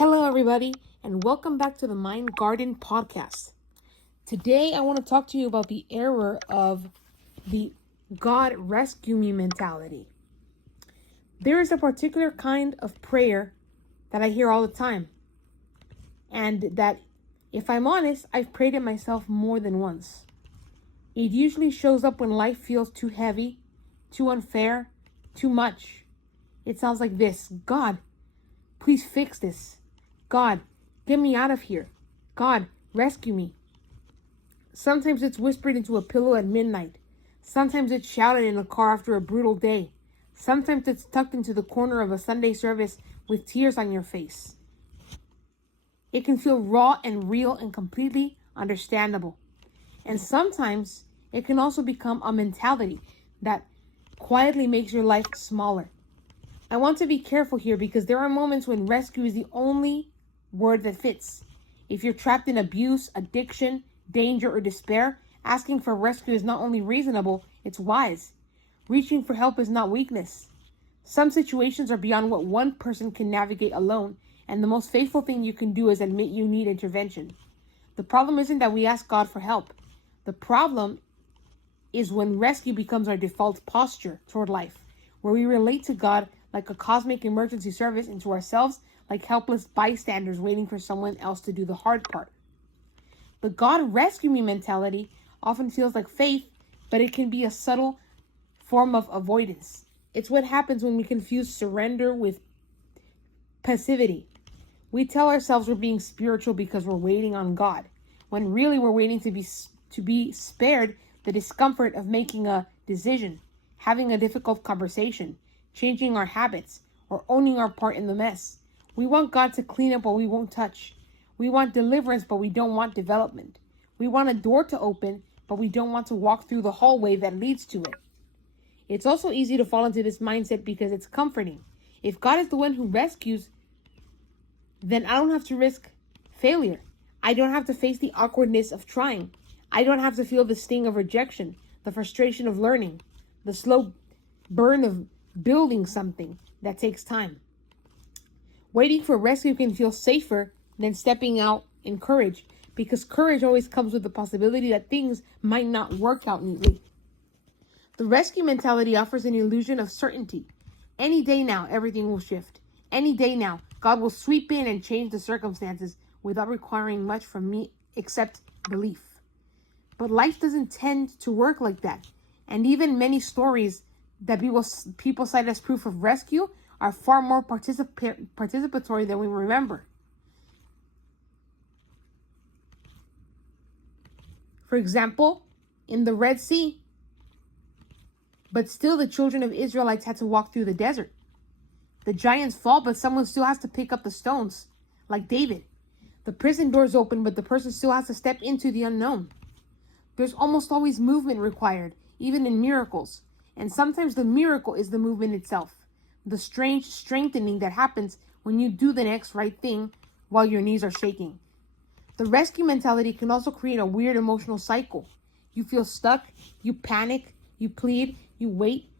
Hello, everybody, and welcome back to the Mind Garden podcast. Today, I want to talk to you about the error of the God rescue me mentality. There is a particular kind of prayer that I hear all the time, and that, if I'm honest, I've prayed it myself more than once. It usually shows up when life feels too heavy, too unfair, too much. It sounds like this: God, please fix this. God, get me out of here. God, rescue me. Sometimes it's whispered into a pillow at midnight. Sometimes it's shouted in a car after a brutal day. Sometimes it's tucked into the corner of a Sunday service with tears on your face. It can feel raw and real and completely understandable. And sometimes it can also become a mentality that quietly makes your life smaller. I want to be careful here because there are moments when rescue is the only word that fits. If you're trapped in abuse, addiction, danger, or despair, asking for rescue is not only reasonable, it's wise. Reaching for help is not weakness. Some situations are beyond what one person can navigate alone, and the most faithful thing you can do is admit you need intervention. The problem isn't that we ask God for help. The problem is when rescue becomes our default posture toward life, where we relate to God like a cosmic emergency service and to ourselves like helpless bystanders waiting for someone else to do the hard part. The God rescue me mentality often feels like faith, but it can be a subtle form of avoidance. It's what happens when we confuse surrender with passivity. We tell ourselves we're being spiritual because we're waiting on God, when really we're waiting to be spared the discomfort of making a decision, having a difficult conversation, changing our habits, or owning our part in the mess. We want God to clean up what we won't touch. We want deliverance, but we don't want development. We want a door to open, but we don't want to walk through the hallway that leads to it. It's also easy to fall into this mindset because it's comforting. If God is the one who rescues, then I don't have to risk failure. I don't have to face the awkwardness of trying. I don't have to feel the sting of rejection, the frustration of learning, the slow burn of building something that takes time. Waiting for rescue can feel safer than stepping out in courage, because courage always comes with the possibility that things might not work out neatly. The rescue mentality offers an illusion of certainty. Any day now, everything will shift. Any day now, God will sweep in and change the circumstances without requiring much from me except belief. But life doesn't tend to work like that. And even many stories that people cite as proof of rescue are far more participatory than we remember. For example, in the Red Sea, but still the children of Israelites had to walk through the desert. The giants fall, but someone still has to pick up the stones, like David. The prison doors open, but the person still has to step into the unknown. There's almost always movement required, even in miracles. And sometimes the miracle is the movement itself. The strange strengthening that happens when you do the next right thing while your knees are shaking. The rescue mentality can also create a weird emotional cycle. You feel stuck, you panic, you plead, you wait.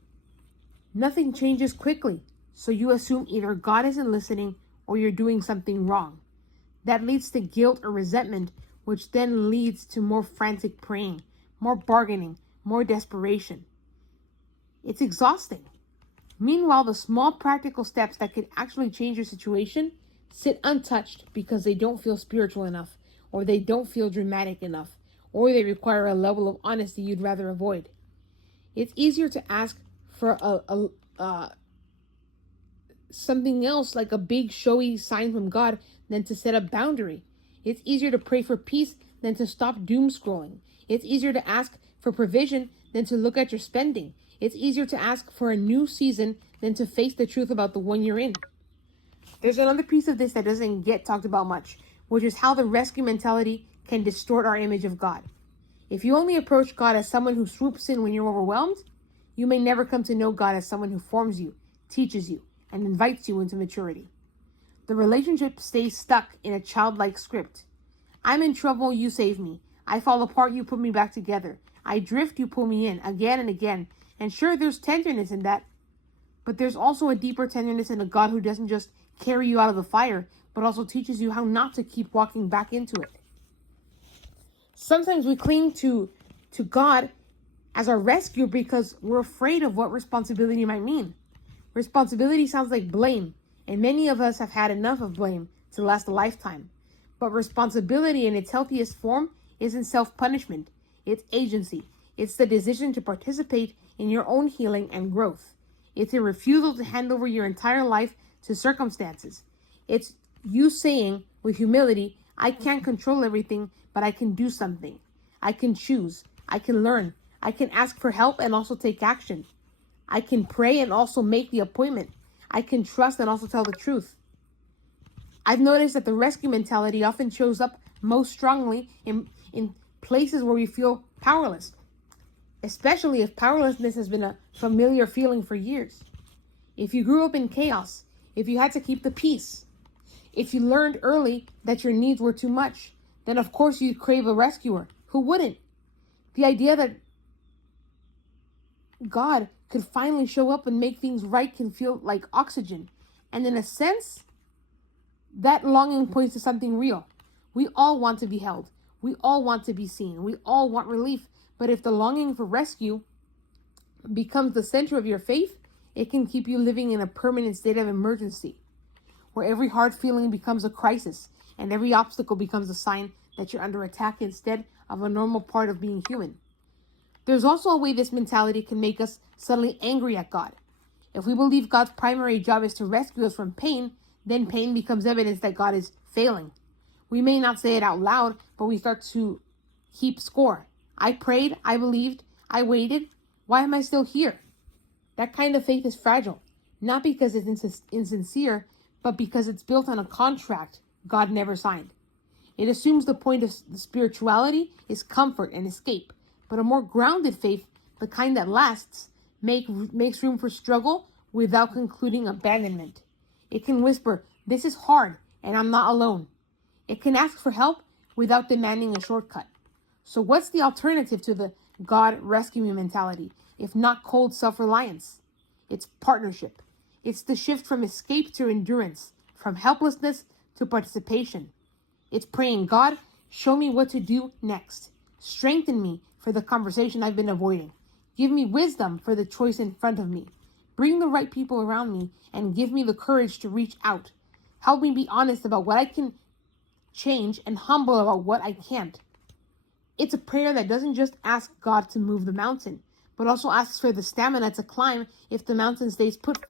Nothing changes quickly, so you assume either God isn't listening or you're doing something wrong. That leads to guilt or resentment, which then leads to more frantic praying, more bargaining, more desperation. It's exhausting. Meanwhile, the small practical steps that could actually change your situation sit untouched because they don't feel spiritual enough, or they don't feel dramatic enough, or they require a level of honesty you'd rather avoid. It's easier to ask for something else like a big showy sign from God than to set a boundary. It's easier to pray for peace than to stop doom scrolling. It's easier to ask for provision than to look at your spending. It's easier to ask for a new season than to face the truth about the one you're in. There's another piece of this that doesn't get talked about much, which is how the rescue mentality can distort our image of God. If you only approach God as someone who swoops in when you're overwhelmed, you may never come to know God as someone who forms you, teaches you, and invites you into maturity. The relationship stays stuck in a childlike script. I'm in trouble, you save me. I fall apart, you put me back together. I drift, you pull me in, again and again. And sure, there's tenderness in that, but there's also a deeper tenderness in a God who doesn't just carry you out of the fire, but also teaches you how not to keep walking back into it. Sometimes we cling to God as our rescuer because we're afraid of what responsibility might mean. Responsibility sounds like blame, and many of us have had enough of blame to last a lifetime. But responsibility in its healthiest form isn't self-punishment. It's agency. It's the decision to participate in your own healing and growth. It's a refusal to hand over your entire life to circumstances. It's you saying with humility, I can't control everything, but I can do something. I can choose. I can learn. I can ask for help and also take action. I can pray and also make the appointment. I can trust and also tell the truth. I've noticed that the rescue mentality often shows up most strongly in places where we feel powerless, especially if powerlessness has been a familiar feeling for years. If you grew up in chaos, if you had to keep the peace, if you learned early that your needs were too much, then of course you'd crave a rescuer. Who wouldn't? The idea that God could finally show up and make things right can feel like oxygen. And in a sense, that longing points to something real. We all want to be held. We all want to be seen. We all want relief. But if the longing for rescue becomes the center of your faith, it can keep you living in a permanent state of emergency, where every hard feeling becomes a crisis and every obstacle becomes a sign that you're under attack instead of a normal part of being human. There's also a way this mentality can make us suddenly angry at God. If we believe God's primary job is to rescue us from pain, then pain becomes evidence that God is failing. We may not say it out loud, but we start to keep score. I prayed, I believed, I waited. Why am I still here? That kind of faith is fragile, not because it's insincere, but because it's built on a contract God never signed. It assumes the point of spirituality is comfort and escape, but a more grounded faith, the kind that lasts, makes room for struggle without concluding abandonment. It can whisper, this is hard and I'm not alone. It can ask for help without demanding a shortcut. So what's the alternative to the God rescue me mentality, if not cold self-reliance? It's partnership. It's the shift from escape to endurance, from helplessness to participation. It's praying, God, show me what to do next. Strengthen me for the conversation I've been avoiding. Give me wisdom for the choice in front of me. Bring the right people around me and give me the courage to reach out. Help me be honest about what I can change and humble about what I can't. It's a prayer that doesn't just ask God to move the mountain, but also asks for the stamina to climb if the mountain stays put